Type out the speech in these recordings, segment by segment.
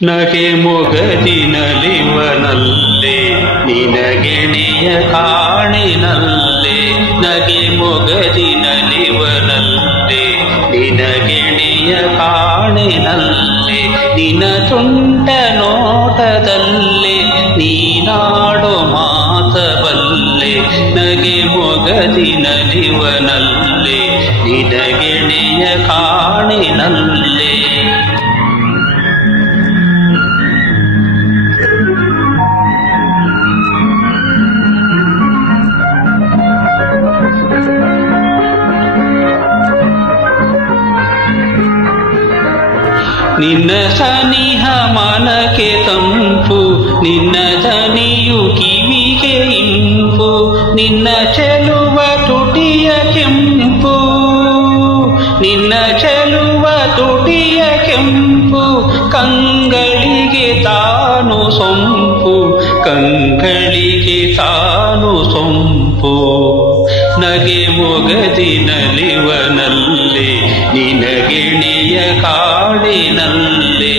ನಗೆ ಮೊಗದಿನಲಿವನಲ್ಲೇ ನಿನಗೆಣೆಯ ಕಾಣಿನಲ್ಲೇ ನಗೆ ಮೊಗದಿನಲಿವನಲ್ಲೇ ನಿನಗೆಣೆಯ ಕಾಣಿನಲ್ಲೇ ನಿನ ತುಂಟ ನೋಟದಲ್ಲೇ ನೀನಾಡೋ ಮಾತಬಲ್ಲೆ ನಗೆ ಮೊಗದಿನಲಿವನಲ್ಲೇ ನಿನಗೆಣೆಯ ಕಾಣಿನಲ್ಲೇ ನಿನ್ನ ಸನಿಹ ಮನಕ್ಕೆ ತಂಪು ನಿನ್ನ ದನಿಯು ಕಿವಿಗೆ ಇಂಪು ನಿನ್ನ ಚೆಲುವ ತುಟಿಯ ಕೆಂಪು ನಿನ್ನ ಚೆಲುವ ತುಟಿಯ ಕೆಂಪು ಕಂಗಳಿಗೆ ತಾನು ಸೊಂಪು ಕಂಗಳಿಗೆ ತಾನು ಸೊಂಪು ನಗೆ ಮೊಗದಿನಲಿವನಲ್ಲೇ ನಿನಗೆಣೆಯ ಕಾಡಿನಲ್ಲೇ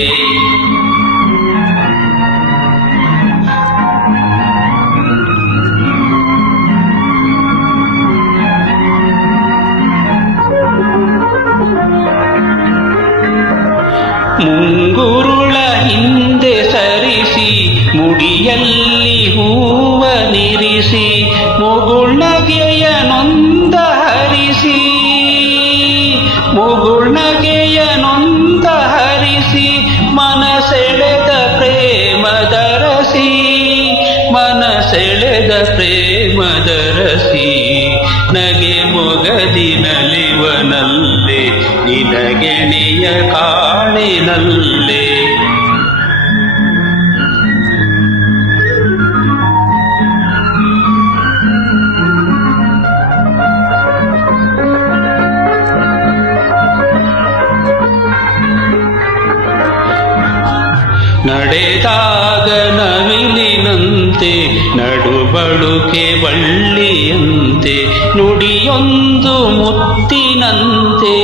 ಮುಂಗುರುಳ ಹಿಂದೆ ಸರಿಸಿ ಮುಡಿಯಲ್ಲಿ ಹೂವನಿರಿಸಿ ಮುಗುಳ್ನಗೆಯ ನೊಂದ ಹರಿಸಿ ಮುಗುಳ್ನಗೆಯ ನೊಂದ ಹರಿಸಿ ಮನಸೆಳೆದ ಪ್ರೇಮದರಸಿ ಮನಸೆಳೆದ ಪ್ರೇಮದರಸಿ ನಗೆ ಮೊಗದಿನಲಿವನಲ್ಲೇ ನಿನಗೆಣೆಯ ಕಾಣಿನಲ್ಲೇ ನಡೆದಾಗ ನವಿಲಿನಂತೆ ನಡುಬಳುಕೆ ಬಳ್ಳಿಯಂತೆ ನುಡಿಯೊಂದು ಮುತ್ತಿನಂತೆ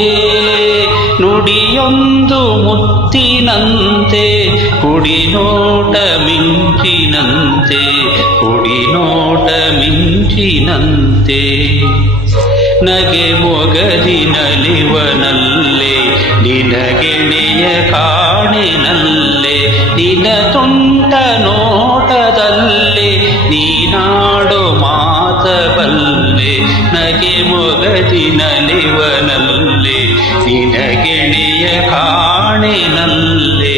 ನುಡಿಯೊಂದು ಮುತ್ತಿನಂತೆ ಕುಡಿನೋಟ ಮಿಂಚಿನಂತೆ ಕುಡಿನೋಟ ಮಿಂಚಿನಂತೆ ನಗೆ ಮೊಗದಿನಲಿವನಲ್ಲೇ ನಿನಗೆಣೆಯ ಕಾಣಿನಲ್ಲೇ ನಿನ ತುಂಟ ನೋಟದಲ್ಲೇ ನೀನಾಡೋ ಮಾತಬಲ್ಲೆ ನಗೆ ಮೊಗದಿನಲಿವನಲ್ಲೇ ನಿನಗೆಣೆಯ ಕಾಣಿನಲ್ಲೇ